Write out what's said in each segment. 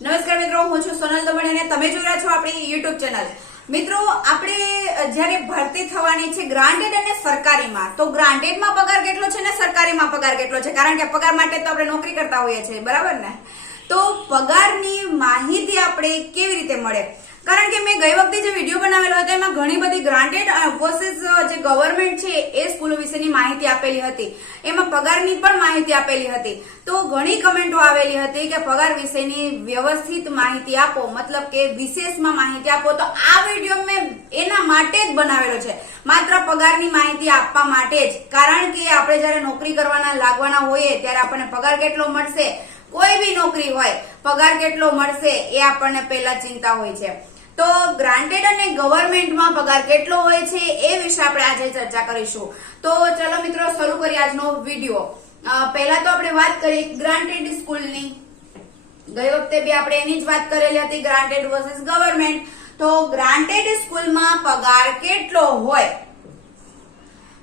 નમસ્કાર મિત્રો, હું છું સોનલ દમણ અને તમે જોઈ રહ્યા છો આપણી યુટ્યુબ ચેનલ મિત્રો, આપણે જ્યારે ભરતી થવાની છે ગ્રાન્ટેડ અને સરકારીમાં, તો ગ્રાન્ટેડમાં પગાર કેટલો છે ને સરકારીમાં પગાર કેટલો છે? કારણ કે પગાર માટે તો આપણે નોકરી કરતા હોઈએ છીએ, બરાબર ને? તો પગારની માહિતી આપણે કેવી રીતે મળે? કારણ કે મેં ગઈ વખતે જે વીડિયો બનાવેલો હતો, એમાં ઘણી બધી ગ્રાન્ટેડ વર્સિસ જે ગવર્મેન્ટ છે, એ સ્કૂલો વિશેની માહિતી આપેલી હતી. એમાં પગારની પણ માહિતી આપેલી હતી. તો ઘણી કમેન્ટો આવેલી હતી કે પગાર વિશેની વ્યવસ્થિત માહિતી આપો. મતલબ કે વિશેષમાં માહિતી આપો. તો આ વીડિયો મેં એના માટે જ બનાવેલો છે. માત્ર પગારની માહિતી આપવા માટે જ. કારણ કે આપણે જ્યારે નોકરી કરવાના, લાગવાના હોઈએ, ત્યારે આપણને પગાર કેટલો મળશે? કોઈ બી નોકરી હોય, પગાર કેટલો મળશે એ આપણને પહેલા ચિંતા હોય છે. તો ગ્રાન્ટેડ અને ગવર્મેન્ટમાં પગાર કેટલો હોય છે એ વિશે આપણે આજે ચર્ચા કરીશું. તો ચલો મિત્રો, શરૂ કરીએ આજનો વીડિયો. પહેલા તો આપણે વાત કરીએ ગ્રાન્ટેડ સ્કૂલની ગઈ વખતે બી આપણે એની જ વાત કરેલી હતી ગ્રાન્ટેડ વર્સિસ ગવર્મેન્ટ તો ગ્રાન્ટેડ સ્કૂલમાં પગાર કેટલો હોય?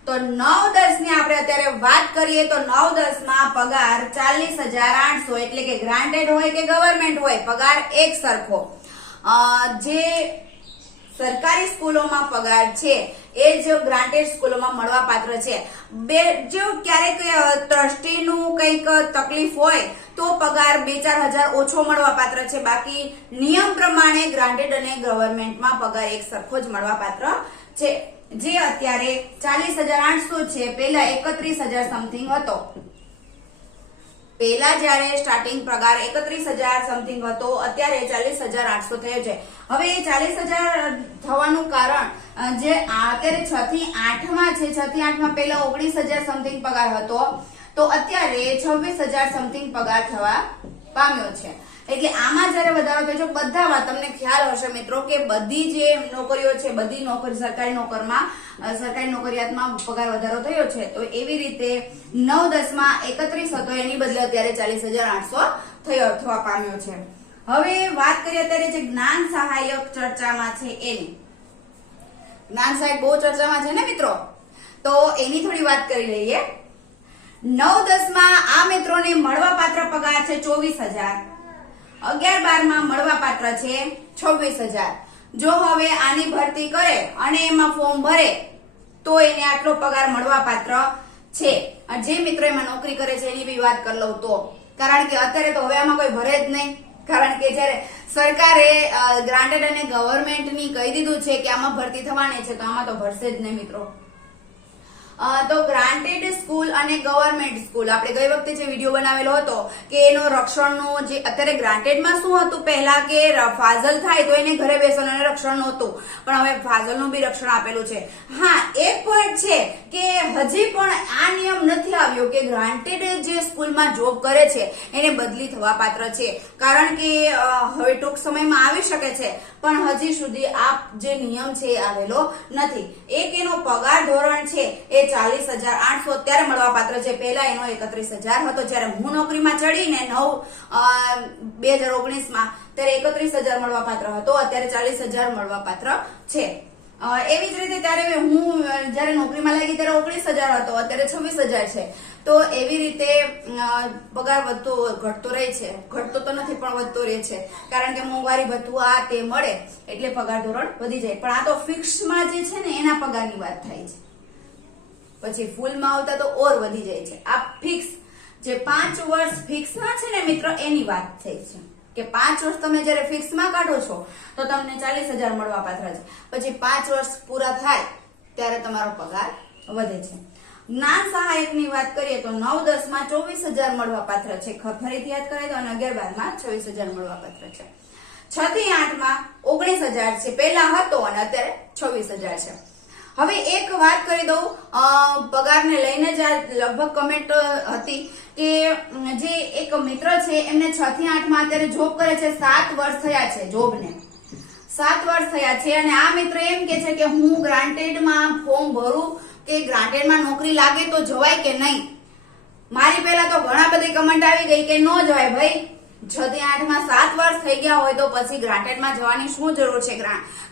તો નવ દસની આપણે અત્યારે વાત કરીએ, તો નવ દસમાં પગાર ચાલીસ હજાર આઠસો, એટલે કે ગ્રાન્ટેડ હોય કે ગવર્મેન્ટ હોય, પગાર એક સરખો. જે સરકારી સ્કૂલોમાં પગાર છે, એ જ ગ્રાન્ટેડ સ્કૂલોમાં મળવા પાત્ર છે. બે, જો ક્યારેક ટ્રસ્ટીનું કંઈક તકલીફ હોય, તો પગાર બે ચાર હજાર ઓછો મળવા પાત્ર છે. બાકી નિયમ પ્રમાણે ગ્રાન્ટેડ અને ગવર્મેન્ટમાં પગાર એક સરખો જ મળવા પાત્ર છે. જે અત્યારે ચાલીસ હજાર આઠસો છે, પહેલા એકત્રીસ હજાર સમથિંગ હતો. પેલા જ્યારે સ્ટાર્ટિંગ પગાર એકત્રીસ હજાર સમથિંગ હતો, અત્યારે ચાલીસ હજાર આઠસો થયો છે. હવે એ ચાલીસ હજાર થવાનું કારણ જે અત્યારે છ થી આઠમાં છે, છ થી આઠમાં પેલા ઓગણીસ હજાર સમથિંગ પગાર હતો, તો અત્યારે છવ્વીસ હજાર સમથિંગ પગાર થવા પામ્યો છે. એટલે આમાં જયારે વધારો થયો છે, બધામાં તમને ખ્યાલ હશે મિત્રો કે બધી જે નોકરીઓ છે, બધી નોકરી સરકારી નોકરમાં સરકારી નોકરિયાતમાં પગાર વધારો થયો છે, તો એવી રીતે નવ દસમાં એકત્રીસ હતો, એની બદલે અત્યારે ચાલીસ હજાર આઠસો થયો, થવા પામ્યો છે. હવે વાત કરીએ અત્યારે જે જ્ઞાન સહાયક ચર્ચામાં છે એની. જ્ઞાન સહાયક બહુ ચર્ચામાં છે ને મિત્રો? તો એની થોડી વાત કરી લઈએ. નવ દસમાં આ મિત્રોને મળવાપાત્ર પગાર છે ચોવીસ હજાર. અગિયાર બારમાં મળવા પાત્ર છે છવ્વીસ હજાર. જો હવે આની ભરતી કરે અને એમાં ફોર્મ ભરે, તો એને આટલો પગાર મળવા પાત્ર છે જે મિત્રો એમાં નોકરી કરે છે એની બી વાત કરી લઉં તો. કારણ કે અત્યારે તો હવે આમાં કોઈ ભરે જ નહીં. કારણ કે જ્યારે સરકારે ગ્રાન્ટેડ અને ગવર્મેન્ટની કહી દીધું છે કે આમાં ભરતી થવાની છે, તો આમાં તો ભરશે જ નહીં મિત્રો. તો ગ્રાન્ટેડ સ્કૂલ અને ગવર્મેન્ટ સ્કૂલ આપણે ગઈ વખતે જે વીડિયો બનાવેલો હતો કે એનો રક્ષણનો જે, અત્યારે ગ્રાન્ટેડમાં શું હતું? પહેલા કે ફાઝલ થાય તો એને ઘરે બેસવાનું રક્ષણ નહોતું. પણ હવે ફાઝલનું બી રક્ષણ આપેલું છે. હા, એક પોઈન્ટ છે કે હજી પણ આ નિયમ નથી આવ્યો કે ગ્રાન્ટેડ જે સ્કૂલમાં જોબ કરે છે, એને બદલી થવા પાત્ર છે. કારણ કે હવે ટૂંક સમયમાં આવી શકે છે, પણ હજી સુધી આ જે નિયમ છે એ આવેલો નથી. એક એનો પગાર ધોરણ છે, એ ચાલીસ હજાર આઠસો અત્યારે મળવા પાત્ર છે. પહેલા એનો એકત્રીસ હજાર હતો. જ્યારે હું નોકરીમાં ચડીને નવ બે હજાર ઓગણીસમાં, ત્યારે એકત્રીસ હજાર મળવા પાત્ર હતો. અત્યારે ચાલીસ હજાર મળવા પાત્ર છે. એવી જ રીતે ત્યારે હું જ્યારે નોકરીમાં લાગી ત્યારે ઓગણીસ હજાર હતો, અત્યારે છવ્વીસ હજાર છે. તો એવી રીતે પગાર વધતો, ઘટતો રહે છે. ઘટતો તો નથી, પણ વધતો રહે છે. કારણ કે મોંઘવારી ભથ્થું આ તે મળે, એટલે પગાર ધોરણ વધી જાય. પણ આ તો ફિક્સમાં જે છે ને, એના પગારની વાત થાય છે. પછી ફૂલમાં આવતા તો ઓર વધી જાય છે. આ ફિક્સ જે પાંચ વર્ષ ફિક્સમાં છે ને મિત્રો, એની વાત થઈ છે. કે પાંચ વર્ષ તમે જ્યારે ફિક્સમાં કાઢો છો, તો તમને ચાલીસ હજાર મળવા પાત્ર છે. પછી પાંચ વર્ષ પૂરા થાય, ત્યારે તમારો પગાર વધે છે. જ્ઞાન સહાયકની વાત કરીએ તો નવ દસમાં ચોવીસ હજાર મળવા પાત્ર છે. ફરીથી યાદ કરીએ તો અને અગિયાર બારમાં છવ્વીસ હજાર મળવા પાત્ર છે. છ થી આઠમાં ઓગણીસ હજાર છે. પહેલા હતો અને અત્યારે છવ્વીસ હજાર છે. હવે એક વાત કરી દઉં પગારને લઈને જ આ લગભગ કમેન્ટ હતી કે જે એક મિત્ર છે, એમને છ થી આઠમાં અત્યારે જોબ કરે છે, સાત વર્ષ થયા છે જોબને સાત વર્ષ થયા છે અને આ મિત્ર એમ કે છે કે હું ગ્રાન્ટેડમાં ફોર્મ ભરું કે ગ્રાન્ટેડમાં નોકરી લાગે તો જવાય કે નહીં? મારી પહેલા તો ઘણા બધી કમેન્ટ આવી ગઈ કે ન જવાય ભાઈ. છ થી આઠમાં સાત વર્ષ થઈ ગયા હોય તો પછી ગ્રાન્ટેડમાં જવાની શું જરૂર છે?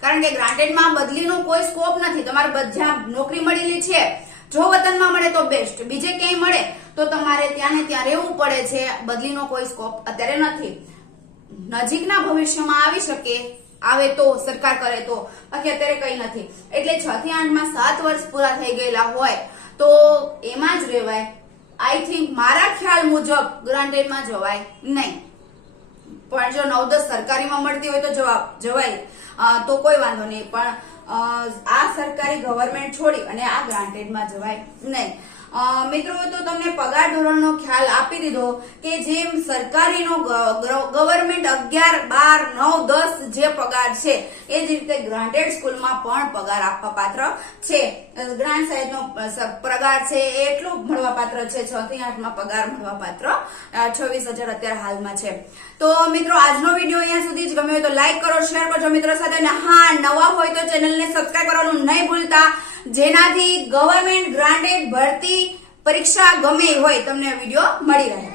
કારણ કે ગ્રાન્ટેડમાં બદલીનો કોઈ સ્કોપ નથી. તમારે બધા નોકરી મળેલી છે. જો વતનમાં મળે તો બેસ્ટ. બીજે ક્યાંય મળે તો તમારે ત્યાં ને ત્યાં રહેવું પડે છે. બદલીનો કોઈ સ્કોપ અત્યારે નથી. નજીકના ભવિષ્યમાં આવી શકે, આવે તો, સરકાર કરે તો. બાકી અત્યારે કઈ નથી. એટલે છ થી આઠમાં સાત વર્ષ પૂરા થઈ ગયેલા હોય તો એમાં જ રહેવાય. આઈ થિંક મારા ખ્યાલ મુજબ ગ્રાન્ટેડમાં જવાય નહીં. પણ જો નવ દસ સરકારીમાં મળતી હોય તો જવાબ જવાય. તો કોઈ વાંધો નહીં. પણ આ સરકારી ગવર્મેન્ટ છોડી અને આ ગ્રાન્ટેડમાં જવાય. નહીં. મિત્રો, તો તમને પગાર ધોરણનો ખ્યાલ આપી દીધો કે જેમ સરકારીનો ગવર્મેન્ટ અગિયાર, બાર, નવ, દસ જે પગાર છે, એ જ રીતે ગ્રાન્ટેડ સ્કૂલમાં પણ પગાર આપવા પાત્ર છે ગ્રાન્ટ સાહેબનો પગાર છે, એટલું મળવા પાત્ર છે, છ થી આઠમાં પગાર મળવા પાત્ર છવ્વીસ હજાર અત્યારે હાલમાં છે. તો મિત્રો, આજનો વીડિયો અહીંયા સુધી જ ગમ્યો હોય તો લાઈક કરો શેર કરજો મિત્રો સાથે. અને હા, નવા હોય તો ચેનલને સબસ્ક્રાઈબ કરવાનું નહીં ભૂલતા. જેનાથી ગવર્મેન્ટ ગ્રાન્ટેડ ભરતી પરીક્ષા ગમે હોય તમને વીડિયો મળી રહે.